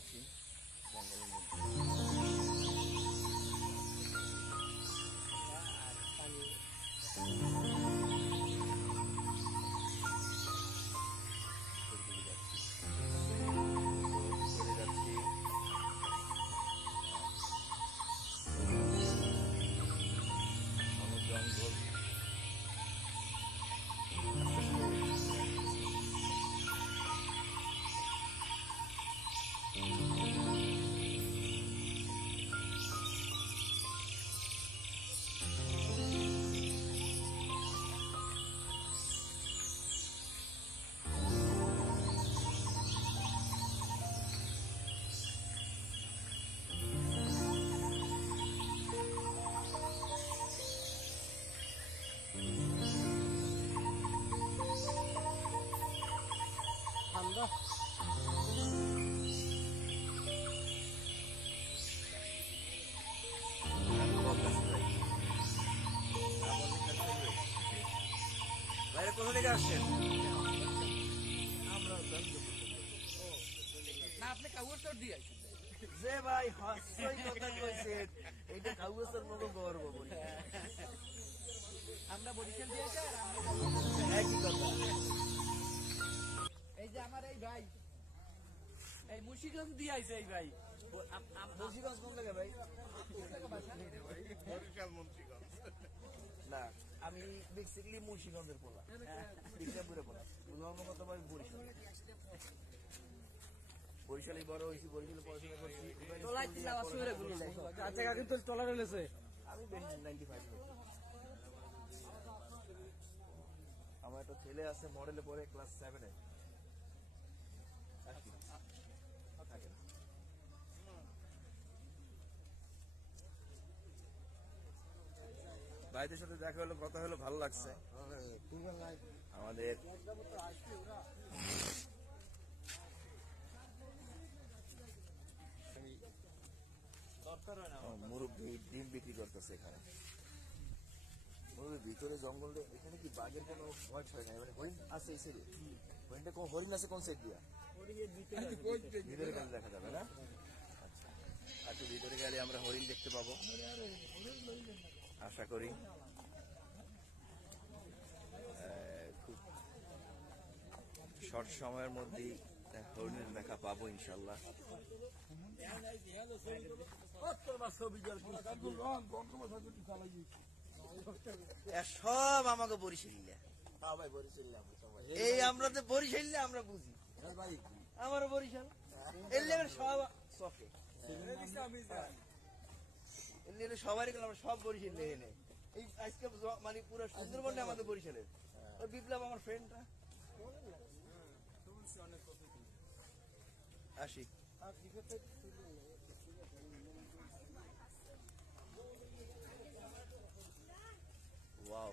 আছি জঙ্গলের মধ্যে। জঙ্গল ঠান্ডা বাইরে কোথা থেকে আসছেন? না, আপনি কাগজটা দিয়ে আসেন যে ভাই হাস্যই কথা কইছেন, এইটা কাগজের মতো গর্ব বলি। আমরা বরিশাল দিয়েছি আর একই কথা। এই যে আমার এই ভাই এই মুন্সিগঞ্জ দিয়ে আইছে এই ভাই। মুন্সিগঞ্জ কোন জায়গায় ভাই? না, আমি বেসিক্যালি মুন্সিগঞ্জের পোলা, বিষ্ণুপুরের পোলা। ধর্মগত ভাবে বরিশাল, বরিশালে বড় হয়েছি, বরিশালে পড়াশোনা করছি। আচ্ছা কাকি তো টলার রয়েছে। আমি বেশি 95। আমার একটা ছেলে আছে মডেলে পড়ে ক্লাস 7-এ। থাকে না। ভাইদের সাথে দেখা হলো, কথা হলো, ভালো লাগছে আমাদের। মুরব্বী ডিম বিক্রি করতেছে এখানে। ভিতরে জঙ্গলে, এখানে কি বাঘের কোনো ভয় ভয় নাই? মানে হরিণ আছে এই সাইডে? হরিণটা কোন হরিণ আছে কোন সাইড দিয়া? ভিতরে গেলে দেখা যাবে না? আচ্ছা, আচ্ছা, ভিতরে গেলে আমরা হরিণ দেখতে পাবো আশা করি। খুব শর্ট সময়ের মধ্যেই হরিণের দেখা পাবো ইনশাল্লাহ। সব আমাকে বরিশালিয়া, এই আমরা তো বরিশালিয়া, আমরা বুঝি। আমারও বরিশাল, এর লেগে সব চকে, এর লেগে সবারই আমরা সব বরিশাল লেগে নেই। এই আজকে মানে পুরো সুন্দরবনে আমাদের বরিশালের ওই বিপ্লব আমার ফ্রেন্ডটা। আসি। ওয়াও,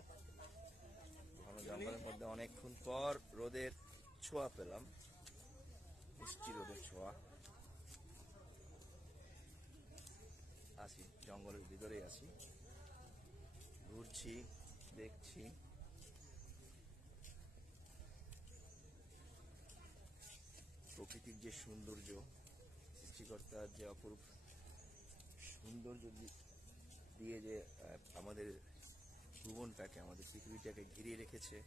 ঘন জঙ্গলের মধ্যে অনেকক্ষণ পর রোদের ছোঁয়া পেলাম, মিষ্টি রোদের ছোঁয়া। আসি, জঙ্গলের ভিতরেই আছি, ঘুরছি, দেখছি। প্রকৃতির যে সৌন্দর্য, সৃষ্টিকর্তার যে অপরূপ সৌন্দর্য দিয়ে যে আমাদের ভুবনটাকে, আমাদের পৃথিবীটাকে ঘিরিয়ে রেখেছে,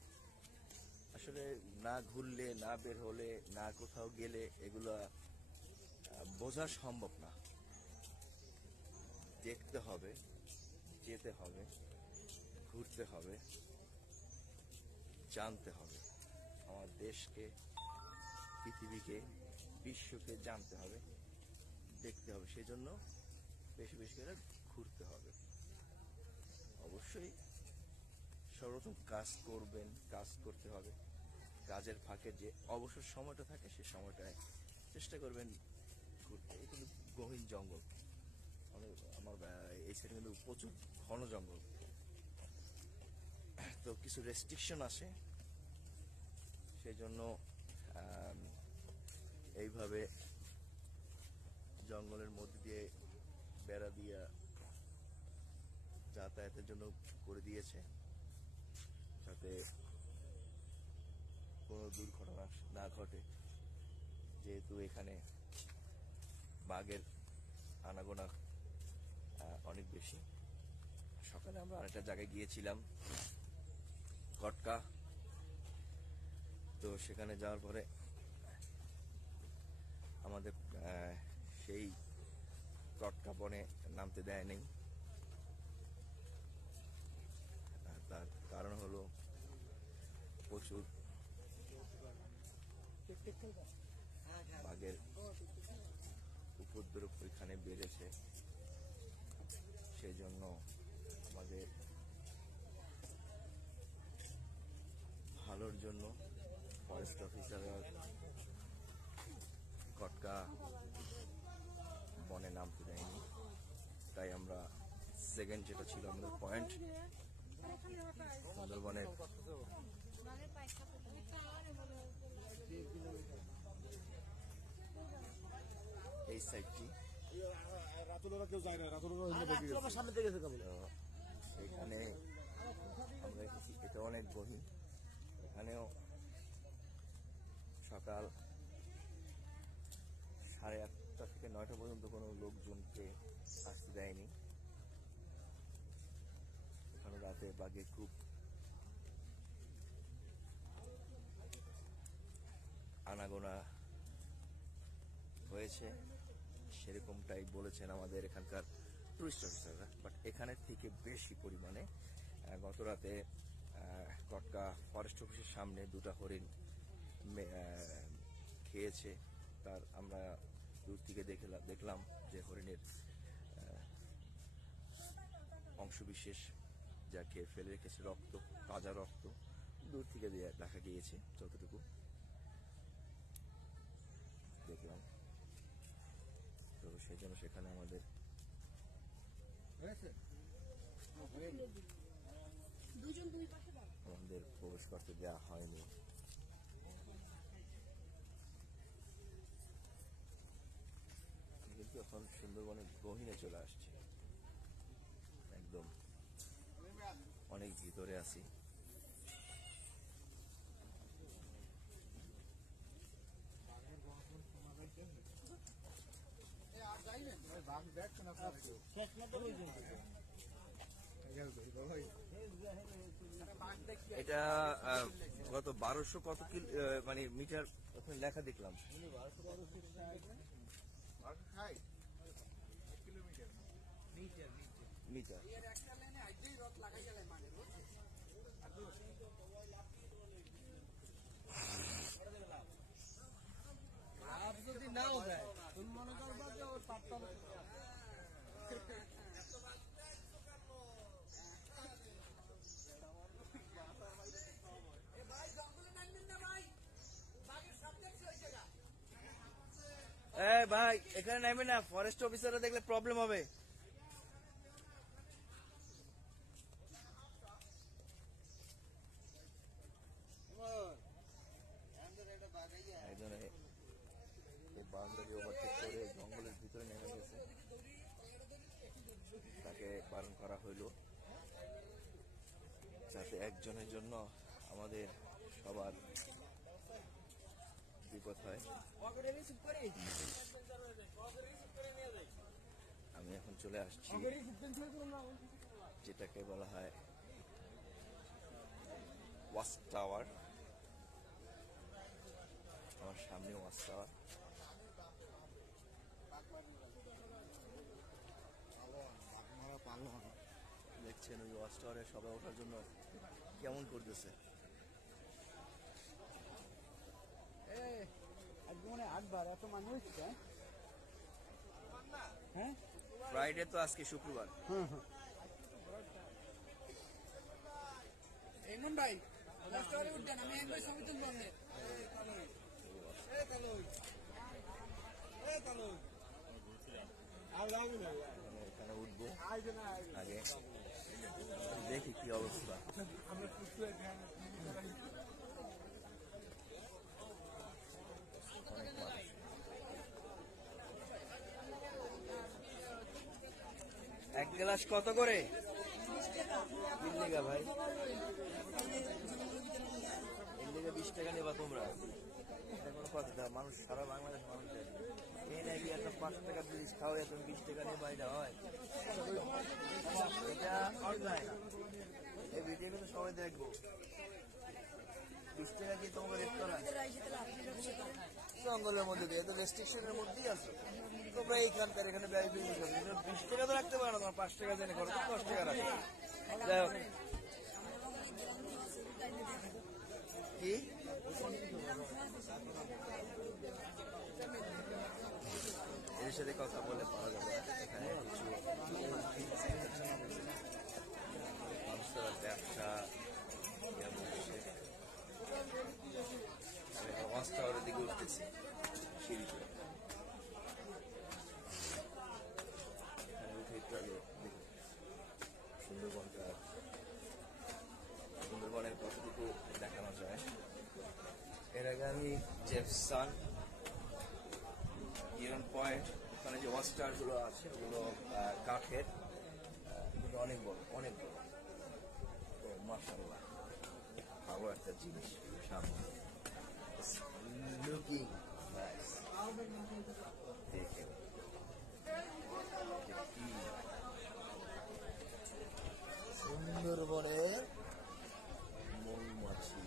আসলে না ঘুরলে, না বের হলে, না কোথাও গেলে এগুলা বোঝা সম্ভব না। দেখতে হবে, যেতে হবে, ঘুরতে হবে, জানতে হবে, আমার দেশকে, পৃথিবীকে, বিশ্বকে জানতে হবে, দেখতে হবে। সেজন্য বেশি বেশি করে ঘুরতে হবে। অবশ্যই সর্বপ্রথম কাজ করবেন, কাজ করতে হবে। কাজের ফাঁকে যে অবসর সময়টা থাকে, সে সময়টায় চেষ্টা করবেন ঘুরতে। এই কিন্তু গহীন জঙ্গল, আমার এই সাইডে কিন্তু প্রচুর ঘন জঙ্গল, তো কিছু রেস্ট্রিকশন আসে। সেই জন্য এইভাবে জঙ্গলের মধ্যে দিয়ে বেড়া দিয়া যাতায়াতের জন্য করে দিয়েছে, যাতে কোনো দুর্ঘটনা না ঘটে। যেহেতু এখানে বাঘের আনাগোনা অনেক বেশি। সকালে আমরা আরেকটা জায়গায় গিয়েছিলাম, কটকা। তো সেখানে যাওয়ার পরে আমাদের সেই কটকা বনে নামতে দেয়নি। তার কারণ হলো প্রচুর বাঘের উপদ্রব ওইখানে বেড়েছে। সেই জন্য আমাদের ভালোর জন্য ফরেস্ট অফিসাররা কটকা বনে নামতে দেয়নি। তাই আমরা সেকেন্ড যেটা ছিল আমাদের পয়েন্ট, সুন্দরবনের এই সাইডটি, এখানে আমরা দেখেছি এটা অনেক গহীন। এখানেও সকাল 8:30 থেকে 9টা পর্যন্ত কোনো লোকজনকে আসতে দেয়নি। এখানে রাতে বাঘে খুব আনাগোনা হয়েছে, সেরকমটাই বলেছেন আমাদের এখানকার টুরিস্ট অফিসাররা। বাট এখানের থেকে বেশি পরিমাণে গত রাতে কটকা ফরেস্ট অফিসের সামনে 2টা হরিণ খেয়েছে। তার আমরা দূর থেকে দেখলাম যে হরিণের অংশবিশেষ যা খেয়ে ফেলে রেখেছে, রক্ত, তাজা রক্ত দূর থেকে দেখা গিয়েছে যতটুকু দেখলাম। তো সেই জন্য সেখানে আমাদের প্রবেশ করতে দেওয়া হয়নি। কিন্তু এখন সুন্দরবনের গহীনে চলে আসছি, একদম অনেক ভিতরে আছি। এটা গত 1200 কত মানে মিটার ওখানে লেখা দেখলাম। মিটার আর যদি নাও দেয় তুমি মনে করবা যে ওর পাটটা ভাই এখানে নামবে না, ফরেস্ট অফিসাররা দেখলে প্রবলেম হবে। একজনে এই বাউন্ডারি ওভারটেক করে জঙ্গলের ভিতরে নেমে গেছে, তাকে বারণ করা হইল যাতে একজনের জন্য আমাদের সবার বিপদ হয়। আমি এখন চলে আসছি যেটাকে বলা হয় ওয়াচ টাওয়ার। আমার সামনে ওয়াচ টাওয়ার, দেখছেন ওই ওয়াচ টাওয়ারে সবাই ওঠার জন্য কেমন করতেছে। ফ্রাইডে তো, আজকে শুক্রবার। এমন ভাই রাস্তায় উঠবেন, আমি একবার ছবি তুলবো। এখানে উঠবো আগে, দেখি কি অবস্থা। এক গ্লাস কত করে? 3 টাকা ভাই, এর লেগে 20 টাকা নেবা তোমরা? এটা কোনো কথা? মানুষ সারা বাংলাদেশ মানুষ এই নাকি একটা 5 টাকার জিনিস খাওয়া তুমি 20 টাকা নিয়ে বাইরে হয়, এটা অন্যায়। এই ভিডিও কিন্তু সবাই দেখবো। 20 টাকা কি তোমাকে রেট করা জঙ্গলের মধ্যে দিয়ে, তো রেস্ট্রিকশনের মধ্যেই আছে। তোমরা এইখানকার এখানে 20 টাকা তো রাখতে পারো না, তোমার 5 টাকা জেনে করো, 10 টাকা রাখো। যাই হোক, কি এর সাথে কথা বলে পাওয়া যাবে না। এখানে কিছু মানুষের ব্যবসা ওয়াচ টাওয়ারের দিকে উঠতেছি সিঁড়ি করে। এখানে উঠে একটু আগে দেখি সুন্দরবনের কতটুকু দেখানো যায়। এর আগে আমি জেফসান, ইরন পয়েন্ট, ওখানে যে ওয়াচ টাওয়ার গুলো আছে ওগুলো কাঠের, কিন্তু অনেক বড় অনেক বড়। তো মাশাআল্লাহ ভালো একটা জিনিস সামনে, লুকিং নাইস। দেখে সুন্দরবনে মৌমাছি,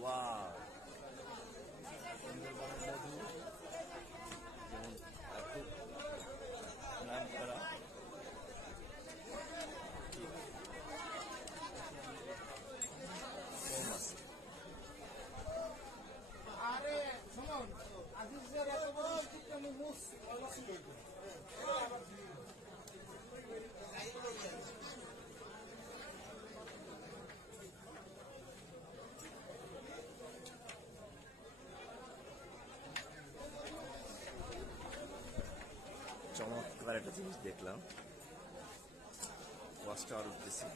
ওয়াও। সুন্দরবনের মধু যেমন খুব নাম করা, মৌমাছি। চমৎকার একটা জিনিস দেখলাম, ওয়াচ টাওয়ার উঠতেছি।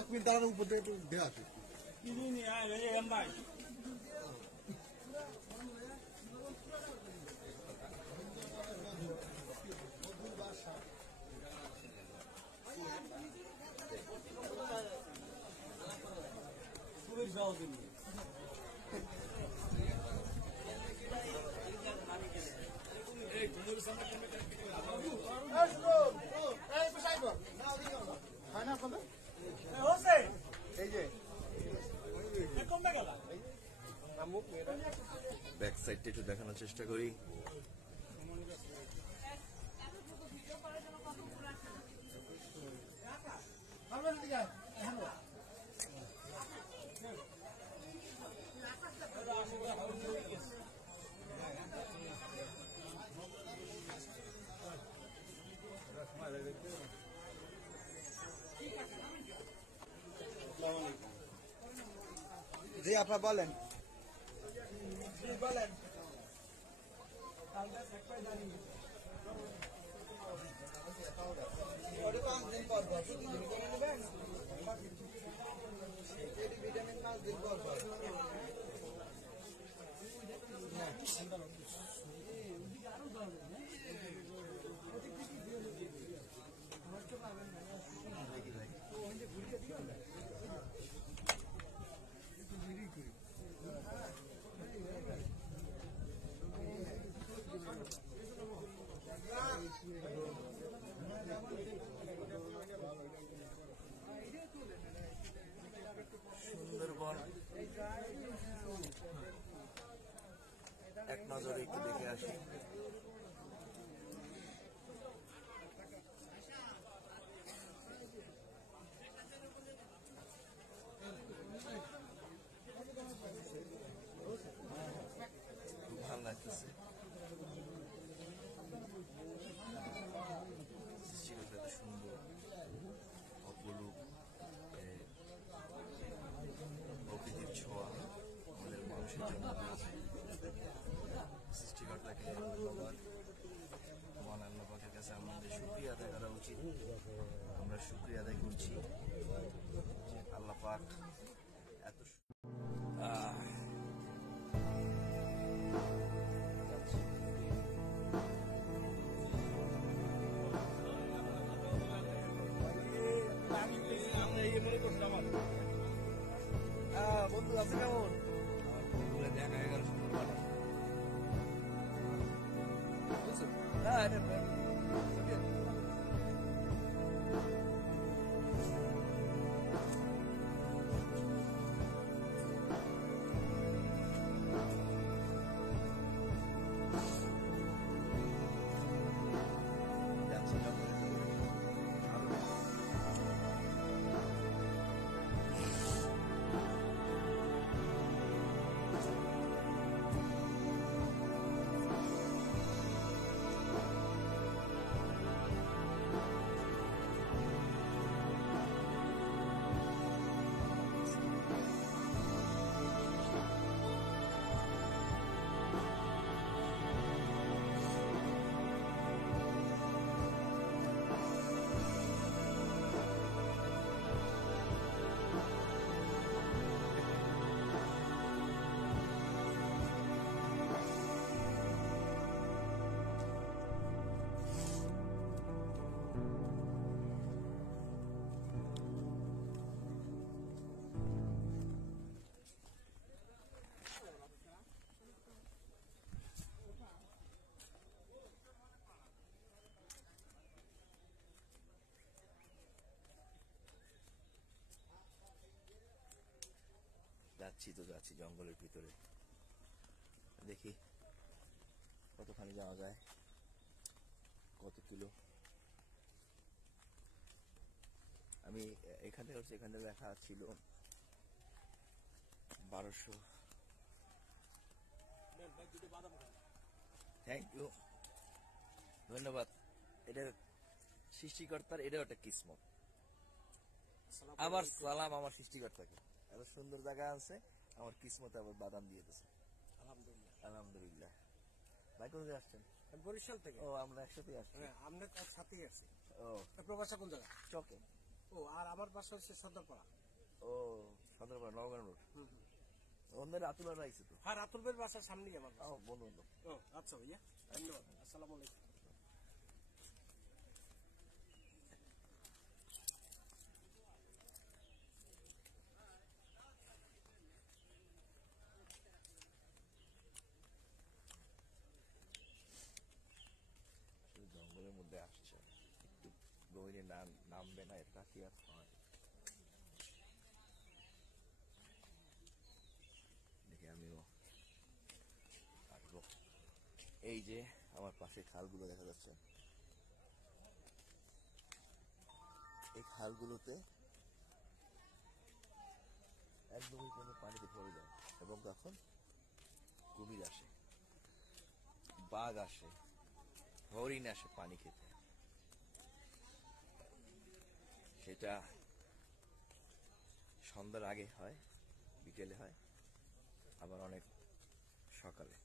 এক মিনিট দাঁড়ানোর উপর দিয়ে একটু দেওয়া আছে। ব্যাক সাইডটা একটু দেখানোর চেষ্টা করি। জি আপনার বলেন। সুন্দরবন এক নজরে একটু দেখে আসি। ভালো লাগতেছে। সুন্দর অপরূপ প্রকৃতির ছোঁয়া আমাদের মানুষের জন্য সৃষ্টিকর্তাকে ধন্যবাদ। মহান আল্লাহ পাকের কাছে আমাদের শুকরিয়া আদায় করা উচিত। আমরা শুকরিয়া আদায় করছি আল্লাহ পাক এত আছে কেমন? আমার বন্ধুরা দেখা হয়ে গেল সুন্দরবনে। বুঝছো? না, এটা ওকে। যাচ্ছি জঙ্গলের ভিতরে। ভালো। যাচ্ছি জঙ্গলের ভিতরে, দেখি কতখানি যাওয়া যায়, কত কিলো। আমি এখানে লেখা ছিল 1200। থ্যাংক ইউ, ধন্যবাদ। এটা সৃষ্টিকর্তার, এটাও একটা কিসমত। আবার সালাম আমার সৃষ্টিকর্তাকে, এত সুন্দর জায়গা আছে, আমার কিসমতে আবার বাদাম দিয়ে দিয়েছে। আলহামদুলিল্লাহ। আলহামদুলিল্লাহ। ভাই কোথায় আসছেন? আমি বরিশাল থেকে। ও, আমরা একসাথে আসছি। হ্যাঁ, আপনার সাথেই আছি। ও, আপনার বাসা কোন জায়গা? চকে। ও, আর আমার বাসা হচ্ছে সদরপাড়া। ও, সন্ধ্যাবেলা নবগ্রাম রোড। ওদের রাতুলার রাইছে তো। হ্যাঁ, রাতুলবের বাসার সামনেই আমার বাসা। ও, বন্ধু বান্ধব। ও, আচ্ছা ভাইয়া, ধন্যবাদ। আসসালামু আলাইকুম। জঙ্গলের মধ্যে আসছে, একটু গভীরে নামবে না, এটা কি আর হয়? দেখি আমিও আসবো। এই যে আমার পাশে খালগুলো দেখা যাচ্ছে, এই খালগুলোতে একদমই কোনো পানিতে ভরে যায়, এবং তখন কুমির আসে, বাঘ আসে, হরিণ আসে পানি খেতে। সেটা সন্ধ্যার আগে হয়, বিকেলে হয়, আবার অনেক সকালে।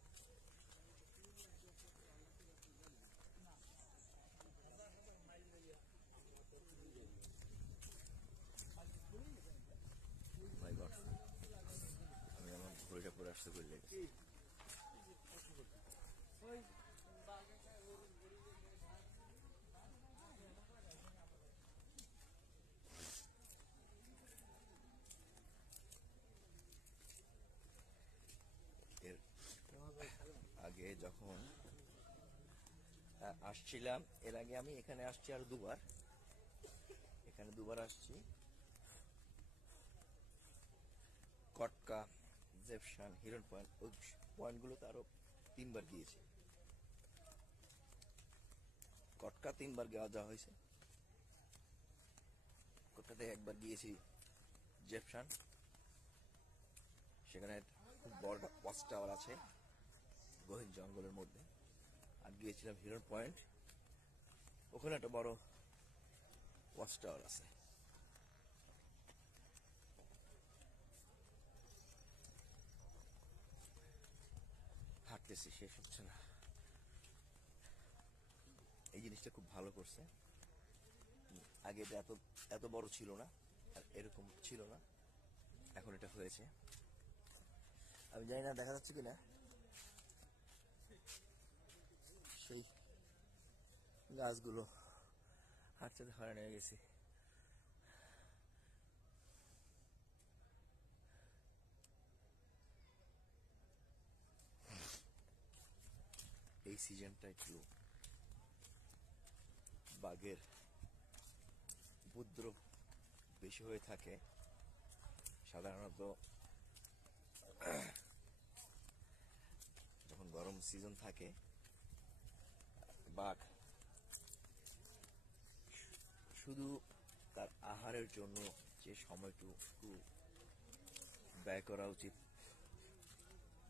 My God, আমি আমার ঘড়িটা পরে আসতে করে লেগেছি। এর আগে যখন আসছিলাম, এর আগে আমি এখানে আসছি আর দুবার, এখানে দুবার আসছি। কটকা, জেপশন, হিরন পয়েন্ট, ওই পয়েন্টগুলোতে আরো 3বার গিয়েছি। কটকা 3বার যাওয়া হয়েছে, কটকাতে একবার গিয়েছি জেপশন, সেখানে খুব বড় ওয়াচ টাওয়ার আছে গহীন জঙ্গলের মধ্যে। আর গিয়েছিলাম হিরন পয়েন্ট, ওখানে একটা বড় ওয়াচ টাওয়ার আছে। হাঁটতেছি, শেষ হচ্ছে না। এই জিনিসটা খুব ভালো করছে, আগে এটা এত বড় ছিল না, আর এরকম ছিল না, এখন এটা হয়েছে। আমি জানি না দেখা যাচ্ছে কিনা, সেই গাছগুলো হাঁটতে হয়রান হয়ে গেছি। এই সিজনটা একটু বাঘের উপদ্রব বেশি হয়ে থাকে। সাধারণত যখন গরম সিজন থাকে বাঘ শুধু তার আহারের জন্য যে সময়টুকু ব্যয় করা উচিত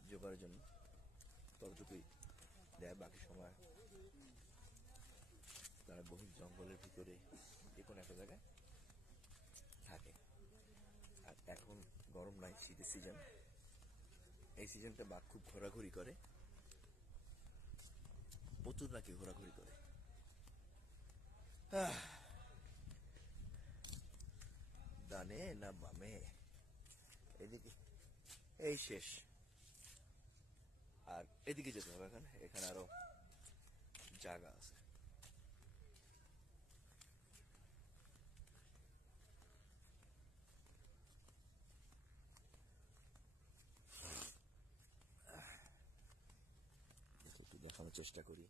জোগাড়ের জন্য ততটুকুই দেয়, বাকি সময় তারা গভীর জঙ্গলের ভিতরে যে কোনো একটা জায়গায় থাকে। আর এখন গরম নাই, শীতের সিজন, এই সিজনটা বাঘ খুব ঘোরাঘুরি করে, প্রচুর নাকি ঘোরাঘুরি করে। ডানে না বামে, এদিকে এই শেষ, আর এদিকে যেতে হবে। এখানে আরো জায়গা আছে। একটু দেখানোর চেষ্টা করি।